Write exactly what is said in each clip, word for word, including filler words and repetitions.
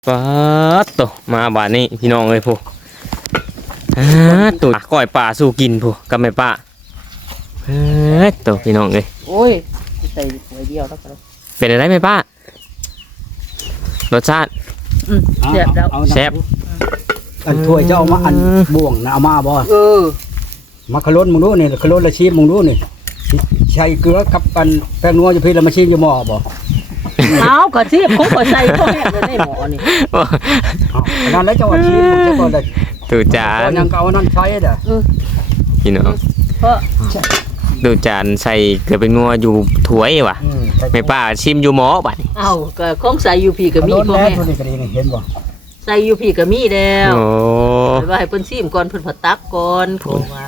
ป๊าดโตมาบ้านนี้พี่น้องเอ้ยผู้อ่าตัวก้อยป่าสู้กินผู้กับแม่ป้าเฮ้ยโตพี่น้องเอ้ยโอ้ยใส่หวยเดียวแล้วกันเป็นอะไรแม่ป้ารสชาติอืมเสียบแล้วแซ่บอันถ้วยจะเอามาอันบ่วงนะเอามาบ่เออมาขลุ่นมึงดูนี่ขลุ่นละชีพมึงดูนี่ใช้เกลือกับอันแป้งนัวอยู่พี่ละมาชีพอยู่หม้อบ่เอากระเทียมผมก็ใส่ก็แห้งเลยในหม้อนี่อันนั้นแล้วจังหวัดชีพมึงจะก่อนเลยตูจาก่อนนยังเก่านั่นใช้เด้อพี่น้องเพราะตูจานใส่เกลือเป็นงัวอยู่ถ้วยว่ะแม่ป้าชิมอยู่หม้อบัดนี้เอาก็ของใส่ยูพีก็มีมีพ่อแม่แม่ตัวนี้ก็ดีนี่เห็นบ่ใส่ยูพีก็มีแล้วโอ้ว่าให้เพิ่นซิมก่อนเพิ่นผัดตักก่อนผมว่า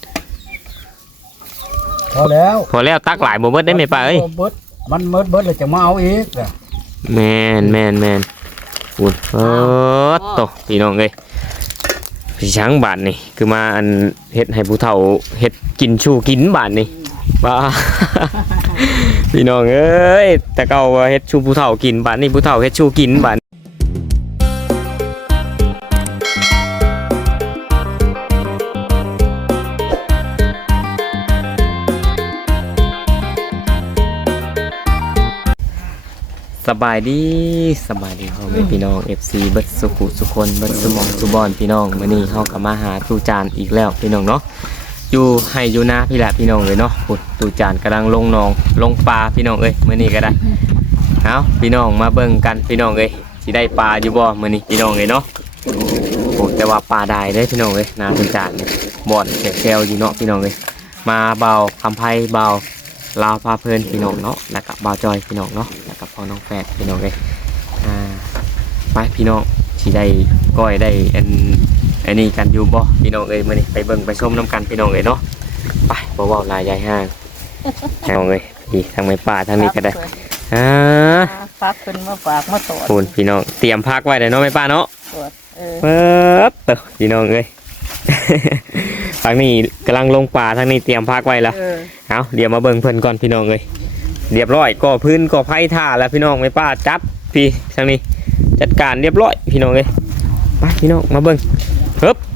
พอแล้วพอแล้วตักหลายบ่เบิดได้แม่ป้าเอ้ยบิดมันเมิดเบิดเลยจะมาเอาอีกเด้อแม่นแม่นแม่นอุ่นเออโตพี่น้องเอ้ยพี่ช้างบาทนี่คือมาอันเฮ็ดให้ผู้เฒ่าเฮ็ดกินชูกินบาทนี่บ้า พี่น้องเอ้ยแต่เก่าว่าเฮ็ดชูผู้เฒ่ากินบาทนี่ผู้เฒ่าเฮ็ดชูกินบาทสบายดีสบายดีพ่อแม่พี่น้อง เอฟ ซี เบิดสุขุสุคนเบิดสมองสุบอนพี่น้องมื้อนี้เฮาก็มาหาตู่จานอีกแล้วพี่น้องเนาะอยู่ให้อยู่นาพี่ละพี่น้องเลยเนาะพุ่นตู่จานกำลังลงหนองลงปลาพี่น้องเอ้ยมื้อนี้ก็ได้เอาพี่น้องมาเบิ่งกันพี่น้องเอ้ยสิได้ปลาอยู่บ่มื้อนี้พี่น้องเอ้ยเนาะโอ้แต่ว่าปลาได้เด้พี่น้องเอ้ยนาตู่จานเนี่ยบ่อนแซวๆอยู่เนาะพี่น้องเอ้ยมาเบาคำไผเบาลาวพาเพลินพี่น้องเนาะแล้วก็บ่าวจอยพี่น้องเนาะแล้วก็พ่อน้องแฝดพี่น้องเอ้ยอ่าไปพี่น้องสิได้ก้อยได้อันอันนี้กันอยู่บ่พี่น้องเอ้ยมื้อนี้ไปเบิ่งไปชมน้ำกันพี่น้องเอ้ยเนาะไปบ่เว้าหลายยายห้างพี่น้องเอ้ยพี่ทางไม้ป่าทางนี้ก็ได้อ่าฟักเพิ่นมาฝากมาตรวจคุณพี่น้องเตรียมพักไว้เลยเนาะไม้ป่าเนาะตรวจเออเปิบเตอพี่น้องเอ้ย ทางนี้กำลังลงป่าทางนี้เตรียมพักไว้ละเออเอาเดี๋ยวมาเบิ่งเพิ่นก่อนพี่น้องเอ้ยเรียบร้อยก่อพื้นก่อไผ่ท่าแล้วพี่น้องไม้ป่าจับพี่ทางนี้จัดการเรียบร้อยพี่น้องเอ้ยไปพี่น้องมาเบิ่งฮึบ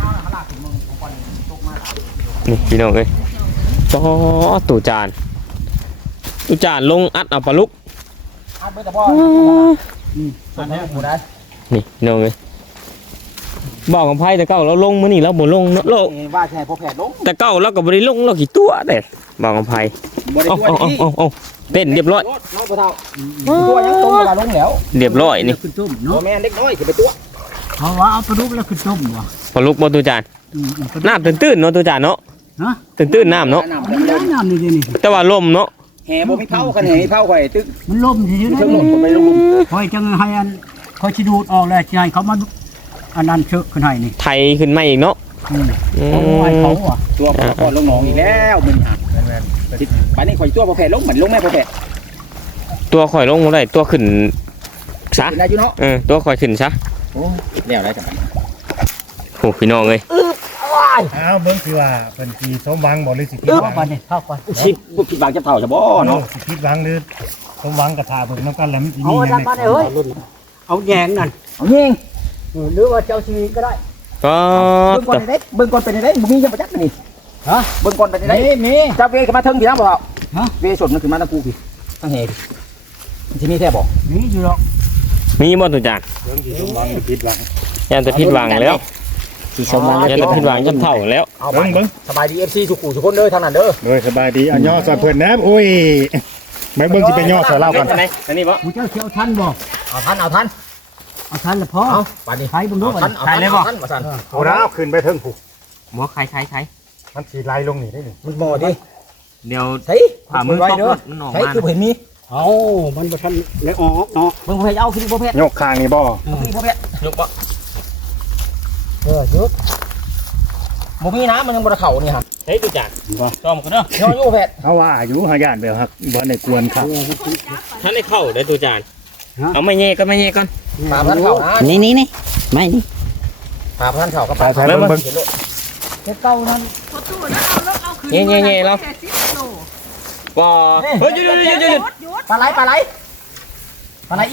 นี่พี่น้องเอ้ยต่อตู่จานตู่จานลงอัดเอาปลาลุกอันเบิดแต่บ่อืมอันนี้บ่ได้นี่พี่น้องเอ้ยบอกกับไพ่แต่เก้าเราลงมื้อนี้เราบ่ลงเนาะโลกว่าใช่พ่อแพทย์ลงแต่เก้าเราก็บ่ได้ลงเรากี่ตัวแต่บอกกับไพ่บ่ได้เอาช่วยเอาเอานี่เอาเอาเต้นเรียบร้อยน้อยบ่เท่าตัวยังตรงเวลาลงแล้วเรียบร้อยนี่ขึ้นต้มเนาะแม่เล็กน้อยขึ้นไปตัวเพราะว่าเอาปลาดุกแล้วขึ้นต้มว่ะพอลุกบ่ตู่จานน้ำตื้นๆเนาะตู่จานเนาะฮะตื้นๆน้ำเนาะน้ำน้ำนี่นี่แต่ว่าลมเนาะแห่บ่มีเผาคันแห่มีเผาข่อยตึกมันล่มซื่อๆเชิงหล่นไปลงหลุมคอยจังให้อันคอยชิดูดออกแล้วสิให้เขามาอันนั้นเชอะขึ้นให้นี่ไทยขึ้นมาอีกเนาะอืมอืเอาไว้เขามอ่ะตัวพ่อพ่อลงหนองอีกแล้วมึงอ่ะบัดนี้ข่อยตัวพ่อแพทย์ลงเหมือนลงแม่พ่อแพทย์ตัวข่อยลงบ่ได้ตัวขึ้นซะได้อยู่เนาะเออตัวข่อยขึ้นซะโอ้แล้วได้จังโอ้พี่น้องเอ้ยอ้าวเบิ่งสิว่าเป็นสีสมหวังบ่หรือสิผิดเข้าหวังไปนี่เข้าไปชิบบ่ผิดหวังจะเผาจะบ่เนาะเนาะสิผิดหวังหรือสมหวังกระทาเบิ่งน้ำกันแล้วมันสิเอามีอันหยันั้งนมาเลยเฮ้ยเอาแยงนั่นเอายิงเออหรือว่าเจ้าชีวิตก็ได้ก็เบิ่งก่อนได้เบิ่งก่อนเป็นได้บ่มีจังบ่จักนี่ฮะเบิ่งก่อนเป็นได้มีมีเจ้าเวขึ้นมาเทิงพี่นะบ่ฮะเวสดมันขึ้นมาตะกูพี่ตั้งแห่พี่มันสิมีแท้บ่มีอยู่หรอกมีบ่ตู่จานเบิ่งสิสมหวังหรือผิดหวังยันจะผิดหวังแล้วสิสมมันยันจะผิดหวังจำเท่าแล้วเอาไปสบายดี เอฟ ซี ทุกคู่ทุกคนเด้อทางนั้นเด้อโดยสบายดีอ่ะย่อสอดเพิ่นแหนบโอ้ยแม่เบิ่งสิไปย่อสอดเล่ากันอันนี้บ่มึงเจ้าเชี่ยวทันบ่เอาทันเอาทันเอาทันละพอเอาบัดนี้ใช้บุญรู้เอากัทันนเอาทันเอาทันว่าซั่นเอาน้าขึ้นไปเทิงผูกหมอใครใครใครมันสิไหลลงนี่ได้นี่มันบ่ดิเดี๋ยวใช่ผ่ามือไว้ตบเด้อมันออกใช่มาคือบ่เห็นมีเอามันบ่ทันได้ออกเนาะเบิ่งพ่อแพทย์เอาคือพ่อแพทย์ยกข้างนี่บ่คือพ่อแพทย์ยกบ่เออหยุดบ่มีน้ำมันยังบ่ได้เข้านี่ฮะเฮ้ยตู่จานซ่อมกันเนาะย่ออยู่แพทย์เอาว่าอยู่หาญาติแบบฮักบ่ได้กวนครับท่านได้เข้าได้ตู่จานเอาไม่เย่ก็ไม่เย่ก่อนตามทันเข้านะนี่นี่นี่ไม่นี่ตามทันเข้าก็ใช่ใช่เบิ่งเบิ่งแต่เก่านั้นเย่เย่เย่แล้วบ่เฮ้ยหยุดหยุดหยุดหยุดปลาไหลปลาไหลปลาไหลเอียน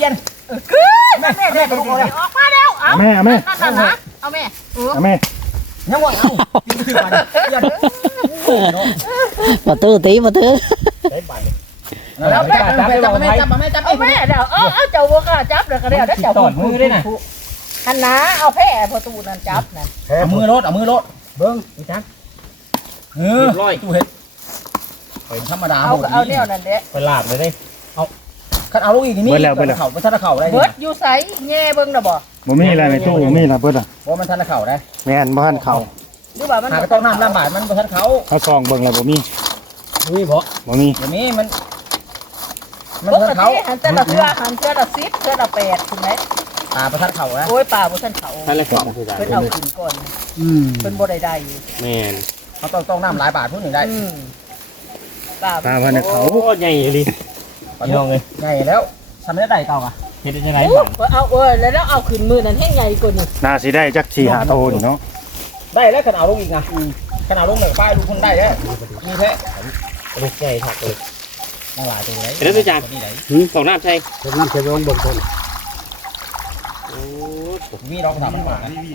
แม่แม่แม่ออกมาแล้วเอาแม่แม่นั่นน่ะเอาแม่เออแม่ยังว่าเอากินถือมาเดี๋ยวบ่ตื้อตีบ่ตื้อแล้วแม่จับแม่จับแม่จับแม่จับเอาแม่เดี๋ยวเออเอาเจ้าบ่กล้าจับเดี๋ยวก็เดี๋ยวเจ้ามือด้วยน่ะอันนะเอาแพ้ประตูนั่นจับนั่นเอามือรถเอามือรถเบิ้งอีจังเออตู้เห็ดเป็นธรรมดาเอาเอาแนวนั่นเด้ไปลาบเลยเด้คันเอาลูกอีกนี่เข่าไม่ทันเข่าได้เบิดอยู่ไสแง่เบิ่งน่ะบ่บ่มีอะไรในตู้บ่มีอะไรเบิดอ่ะเพราะมันทันเข่าได้แม่นบ่ทันเข้าหรือว่ามันหากระต้องน้ำน้ำบาดมันบ่ทันเข่าเขาซองเบิ่งแล้วบ่มีนี่บ่บ่มีเดี๋ยวนี้มันมันปกทันเข่าติหันแต่ละเทื่อหันเทื่อละสิบเทื่อละแปดถูกมั้ยตาประทันเข่านะโอ้ยป่าบ่ทันเขาท่านละสองคือกันเพิ่นเอาขึ้นก่อนอืมเพิ่นบ่ได้ได้แม่นเขาต้องต้องน้ำหลายบาทพูดหนึ่งได้อืมป่าตาพันเขาโอ้ใหญ่เลยพี่น้องเอ้ยใหญ่แล้วทำได้ได้เก่าอ่ะเฮ็ดได้จังได๋เอาเอ้ยแล้วเอาขึ้นมือนั้นให้ใหญ่กว่านี้น่าสิได้จักสี่ห้าโตนี่เนาะได้แล้วขันเอาลงอีกนะขันเอาลงหนึ่งป้ายลูกคุณได้แล้วมีแค่ลูกใหญ่ทักเลยยังหลายตัวเลยเดี๋ยวตัวจานนี่ไหนสองน้ำใช่เป็นน้ำเชฟลงบนคนโอ้มีรองถามมันหวาน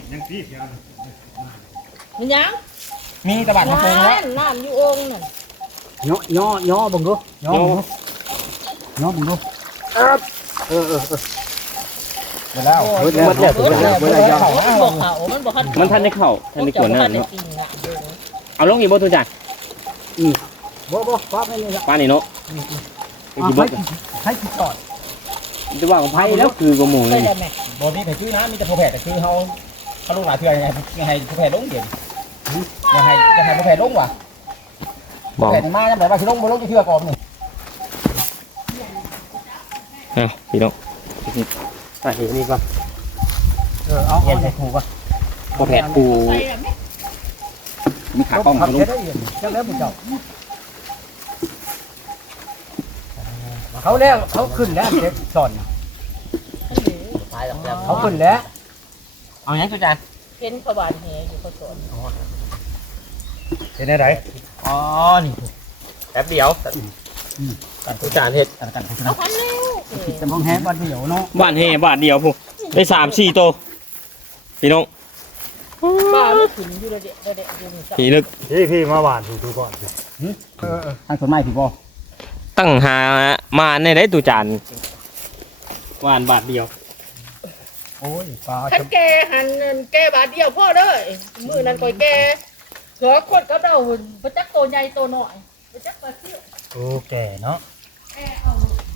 มันยังมีตะบันน้น้ำปูแล้วำน้ำอยู่องค์นั่นย่อย่อย่อบังดูย่อบังดูย่อบังดูเออเออเออหมดแล้วเบิดแล้วเบิดแล้วเบิดแล้วมันบอกเขามันบอกมันทันได้เข้าทันได้กวนน้ำเนาะเอาลงอีกบ่ตัวจานบ่บ่ฟ้าไม่นี่ละป้านี่เนาะอีกอ่ะบ่ให้ให้กินก่อนจะว่าของไผแล้วคือกระหมูใช่เลยไหมบอดี้แต่ชื่อนะมีแต่ผู้แผ่แต่คือเขาเขาลงหลายเทื่อไงยังไงผู้แผ่ลงเดี๋ยวยังไงยังไงผู้แผ่ลงวะบอกแผ่มายังแบบว่าคือลงบนลงที่เทื่อก่อนนี่เอ้าพี่น้องใส่นี่ก่อนเออเอาเย็เอานใส่ถูกป่ะบ่แผดปูใช่ไหมมีขากล้องขับเขาลงเช็ดได้เองจังแล้วผู้เจ้าเขาแล้วเขาขึ้นแล้วเช็ดสอนตายแล้วเขาขึ้นแล้วเอาหยังตัวจานเห็นประบาดเหอยู่เขาสอนเป็นได้ไดอ๋อนี่แป๊บเดียวตัวจานเฮ็ดกันกันเอาพันเร็วจำพองแฮบ้านเดียวเนาะบ้านเฮบาทเดียวพูได้สามสี่โตวพี่น้องป้าไม่ถึงอยู่ระเดะระเดะอยู่นี่พี่นึกพี่พี่มาหวานดูก่อนเออเออทางส่วนไม้พี่บอตั้งหามาในได้ตัวจานหวานบาทเดียวโอ้ยปลาฉันแกหันแกบาทเดียวพ่อเด้อมือนั้นก่อยแกเสือคนกับเราประจักตัวใหญ่ตัวน้อยประจักปลาเสี้ยวโอ้แก่เนาะแอเอา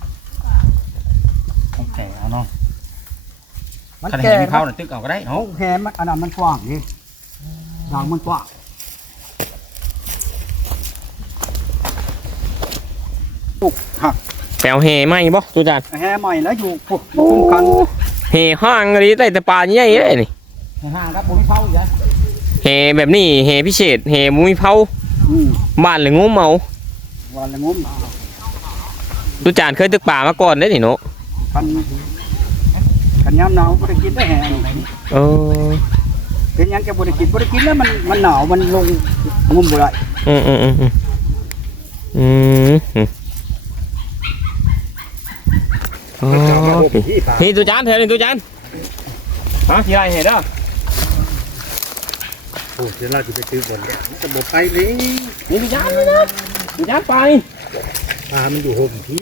ต้องแก่เอาเนาะมันขันแก่เห็นมีเผาหน่อยตึกเอาก็ได้เอาแฮมันอันนั้นมันกว้างนี่ดางมันกว้าง ปุกหักแปลวเฮไหมบ่ตัวจานแฮใหม่แล้วอยู่ปุกคุ้มกันเฮห้างอะไรได้แต่ปลาใหญ่เลยนี่ห่างครับบุญเผาอยู่นะเฮแบบนี้เฮพิเศษเฮมุ้ยเผาอืมบ้านหรืองูเมาวันละงมตัวจานเคยตึกป่ามาก่อนได้นี่เนาะคันคันยามหนาวบ่ได้กินได้แฮงเออเป็นหยังแกบ่ได้กินบ่ได้กินแล้วมันมันหนาวมันลงงมบ่ได้อืมอืมอืมอืมอืมอืมอ๋อพี่พี่ตัวจานเถอะนี่ตัวจานฮะที่ไรเห็นเด้อโอ้เดี๋ยวเราจะไปซื้อบนเนี่ยมันจะหมดไปเลยนี่ตัวจานนี่นะตัวจานไปปลามันอยู่ห่มพี่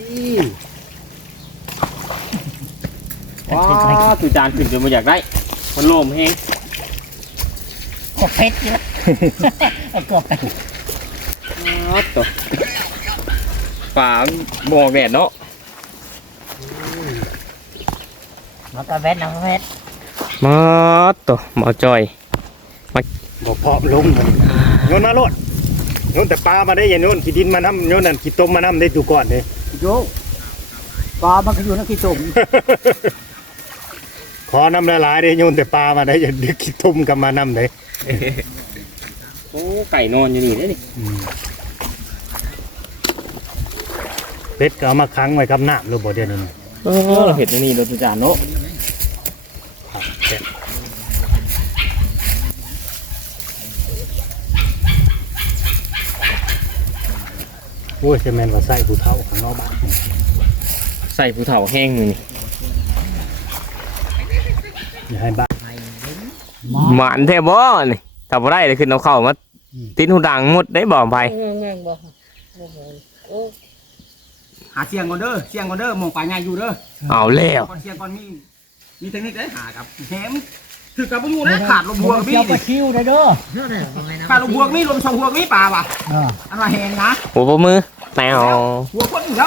ว้าวตัวจานขึ้นจนมาอยากได้มันโลมแฮงกบเพชรนะกบอ๋อตัวป่าบอกแดดเนาะมาตะเวทนะเวทมาตัวมาจอยบอกเพาะลงมันโยนมาโลดโยนแต่ปลามาได้อยันโยนขี้ดินมาน้ำโยนนั่นขี้ต้มมาน้ำได้ดูก่อนเลยโยปลามันก็อยู่ในขี้ตุ่มขอน้ำละลายได้โยนแต่ปลามาได้อย่าดึกขี้ต้มกับมาน้ำเลยโอ้ไก่นอนอยู่นี่เด้อนี่เป็ดก็เอามาค้างไว้กับน้ำรูปบ่เดียวนี้เออเราเห็ดอันนี่เราตัวจานเนาะโอ้ยเซเมนว่าใส่ผู้เฒ่าของนอกบ้านใส่ภูเถาแห้งมือนี่อย่าให้บ้าหมานแท้บ่นี่ถ้าบ่ได้เลยขึ้นเอาเข้ามาติดหูดังหมดได้บ่ไผเงี้ยเงี้ยบ่โอ้โหโอ้หาเสียงก่อนเด้อเสียงก่อนเด้อมองปลายใหญ่อยู่เด้อเอาแล้วก่อนเสียงก่อนมีมีเทคนิคได้หากับแหมถือกับบ่อยู่นะขาดลมบวกมีเจ้าก็คิวได้เด้อขาดลมบวกมีลมสองบวกมีปลาว่ะอ่าอันว่าแหงนะหัวบ่มือแนวหัวคนอยู่แล้ว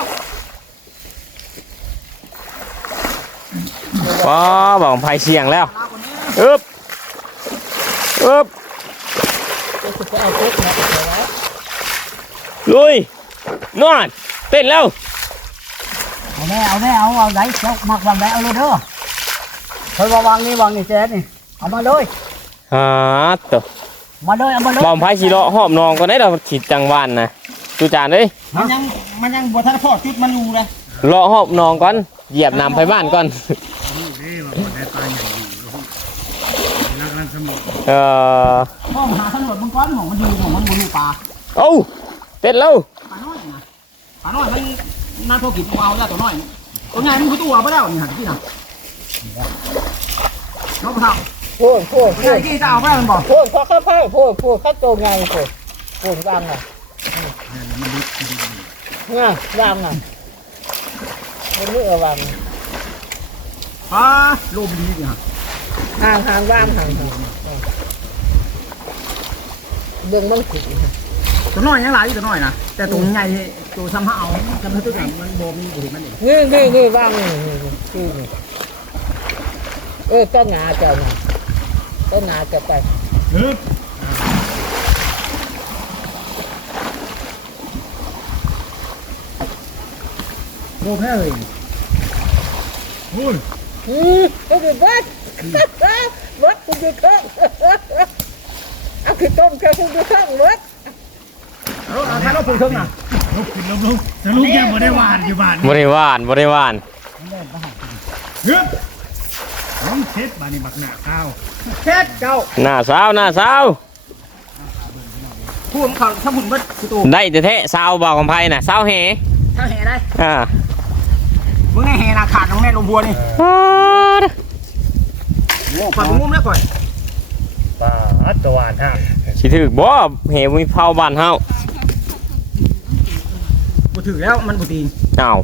อ๋อบ่ไผเสียงแล้วลาคนนี้อึบอึบจะสุดก็เอาพวกเนี่ยเอาไว้ลุยนอนเต้นแล้วเอาแน่เอาแน่เอาเอาไหนเจ้ามักวางไหนเอาเลยเด้อเคยว่าวางนี่วางนี่แจ๊ดนี่เอามาเลยฮาตัวมาเลยเอามาเลยบ่ไผสิเลาะหอบนองก็ได้ดอกขีดจังหวานนะตูจานเอ้ยมันยังมันยังบ่ทันพอจุดมันอยู่เลยเลาะหอบนองก่อนเหยียบน้ำไปบ้านก่อนเออห้องหาถนนมันก้อนของมันอยู่ของมันบ่อยู่ปลาเอ้าเต้นแล้วปลาน้อยนะปลาน้อยมันน่าพอกินเอาแล้วตัวน้อยตัวใหญ่มันคือตัวไปแล้วนี่หาที่น่ะน้องเฒ่าโพ่นโพ่นใหญ่ที่จะเอาไปมันบอกโพ่นพอเข้าไพ่โพ่นโพ่นเข้าโตไงโพ่นโพ่นวางอ่ะเนี่ยวางอ่ะมันเลือกวางปลาโลมดีนี่ฮะห่างห่างวางห่างห่างเบื้องมันขุ่นตัวน้อยยังหลายอยู่ตัวน้อยนะแต่ตัวใหญ่ตัวซ้ำห้าเอาจำได้ตัวใหญ่มันโบมีบุหรี่มันเองนี่นี่นี่วางนี่นี่นี่นี่เออต้นหนาเจ้าน่ะต้นหนาจะไปฮึบโบแพ้เลยพูดอืมก็คือวัดวัดคุณดูเครื่องเอาคือต้มแค่คุณดูเครื่องวัดแล้วถ้าเราพูดถึงอ่ะลุกขึ้นลงลุกจะลุกยังบ่ได้หวานอยู่บ้านบริวารบริวารฮึบน้องเช็ดบ้านนี่บักหน้าข้าวเช็ดเจ้าหน้าสาวหน้าสาวพูดเขาถ้าหุ่นเบิดคือตัวได้แต่แท้สาวบอกของไพ่น่ะสาวแห่ถ้าแห่ได้อ่ามึงไงแห่นาขาดตรงนี้ลมบัวนี่ก่อนมึงงุ้มแล้วก่อนป้าตัวหวานฮะสิถือบ่แห่มีเผาบ้านเฮาบุถือแล้วมันบุตีนอ้าว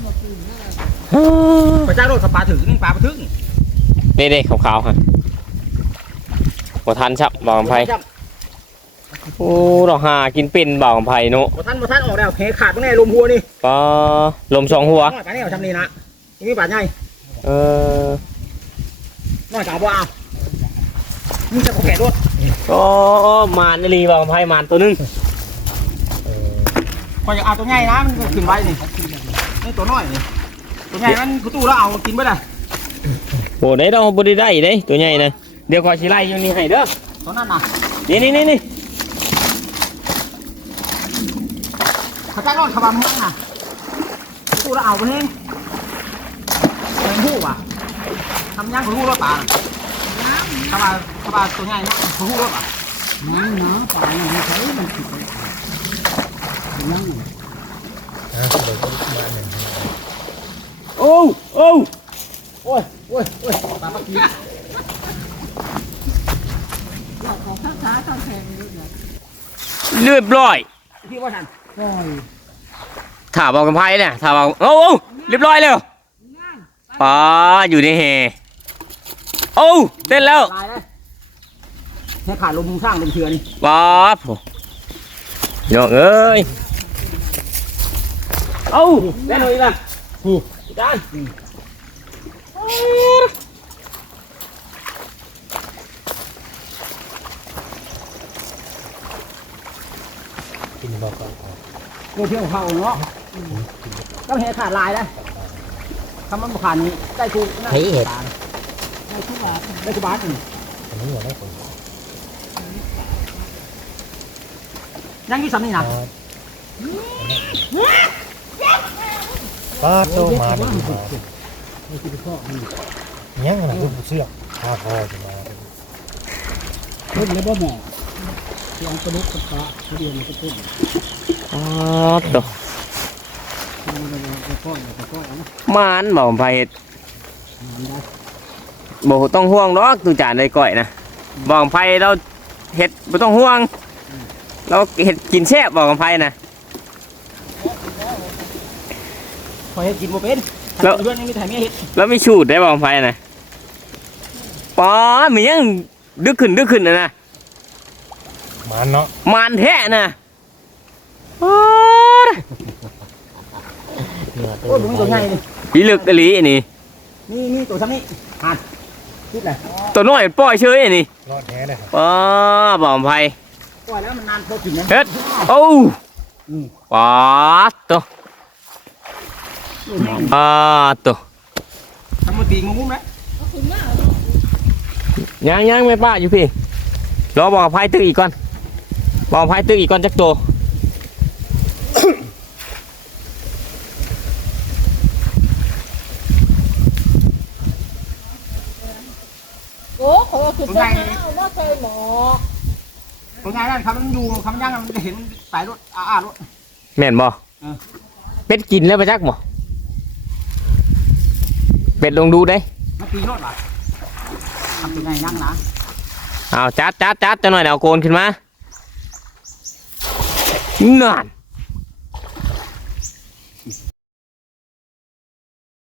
พระเจ้าโดดกับปลาถือนี่ปลาปลาถึงเด้ๆขาวๆฮะบ่ทันชับบอกของไพ่โอ้ดอกหากินเป็นบอกของไพ่เนาะบ่ท่านบ่ท่านออกแล้วแห่ขาดตรงนี้ลมบัวนี่ก็ลมสองหัวน้อยปลาเนี่ยทำนี่นะนี่ปลาใหญ่เออน้อยกว่าบ่เอามึงจะแผ่รถก็มานนี่ลีบอกของไพ่มานตัวหนึงพอจะเอาตัวใหญ่นะมันขึ้นไว้นี่นี่ตัวน้อยนี่ตัวใหญ่มันกูตู้แล้วเอากินไปเลยโหได้ดอกบ่ได้ได้เด้ตัวใหญ่น่ะเดี๋ยวขอสิไล่อยู่นี่ให้เด้อตัวนั้นน่ะนี่นี่นี่นี่พระเจ้าโดดขบามมึงน่ะกูตู้แล้วเอาไปเองเป็นหู้ว่ะทำยังกูหู้รถป่าขบาขบาตัวใหญ่นะกูหู้รถป่ะน้ำน้ำปลาเนี่ยมันใช้มันผิดไปยังโอ้โอ้โอ้ยโอ้ยโอ้ยปลาปลากีเรียบร้อยพี่ว่าทันก้อยถามบอกกับไพ่เนี่ยถามบอกโอ้โอ้เรียบร้อยแล้วป๋าอยู่ในแห่โอ้เต้นแล้วลายเลยแค่ขาดลมสร้างลมเชือนี่ป๋าโอ้ยองเอ้ยเอ้าเล่นหน่อยละฮู้จานกินบอกก่อนกูเที่ยวเขาเนาะก็แค่ขาดลายเลยคำมันบุขาดนี้ได้กูเฮ้ยเห็ดได้กูบาทได้กูบาทนี่อันนี้หัวได้ผลยังยี่สามนี่นะป้าโตมาเป็นมายังไงลูกเสือกข้าพอจะมาเพิ่นแล้วบ่หมอที่เอากระดูกกระปะทุเรียนมันก็เพิ่นอ๋อตัวเอาไปเอาไปก้อยเอาไปก้อยเอานะมานบอกกับไพ่เฮ็ดมันได้บ่ต้องห่วงดอกตูจานได้ก่อยนะบอกกับไผเราเฮ็ดบ่ต้องห่วงเราเฮ็ดกินแซ่บบอกกับไผนะพอเฮ็ดกินบ่เป็นแล้วเรื่องนี้มีแต่เมียเฮ็ดแล้วมีชูดได้บอกกับไผนะป๋อมียังดึกขึ้นดึกขึ้นน่ะนะมันเนาะมานแท้น่ะโอ้ยโอ้ยมึงตัวใหญ่นี่พี่ลึกอีหลีอันนี้นี่นี่ตัวซ้ำนี่อ่านคิดเลยตัวน้อยปล่อยเฉยอันนี้รอดแท้เลยครับป๋อบอกกับไผปล่อยแล้วมันนานพอกินนะเฮ็ดโอ้ป๋อตัวอ่าตัวทำมาตีงูมุ้งไหมยังยังไม่ป้าอยู่พี่รอบอกกับไพ่ตึกอีกก่อนบอกกับไพ่ตึกอีกก่อนจักโตวโอ้ขอขึ้นไปนะเอามาใส่หมอตัวใหญ่นั่นคำมันอยู่คำย่างมันจะเห็นสายรถอ้าอ้ารถแม่นบ่เออเป็ดกินแล้วไปจักบ่เป็ดลงดูได้มันตีรถว่ะทำตัวใหญ่ย่างนะเอาจัดจัดจัดจะหน่อยเดี๋ยวเอาโกนขึ้นมานั่น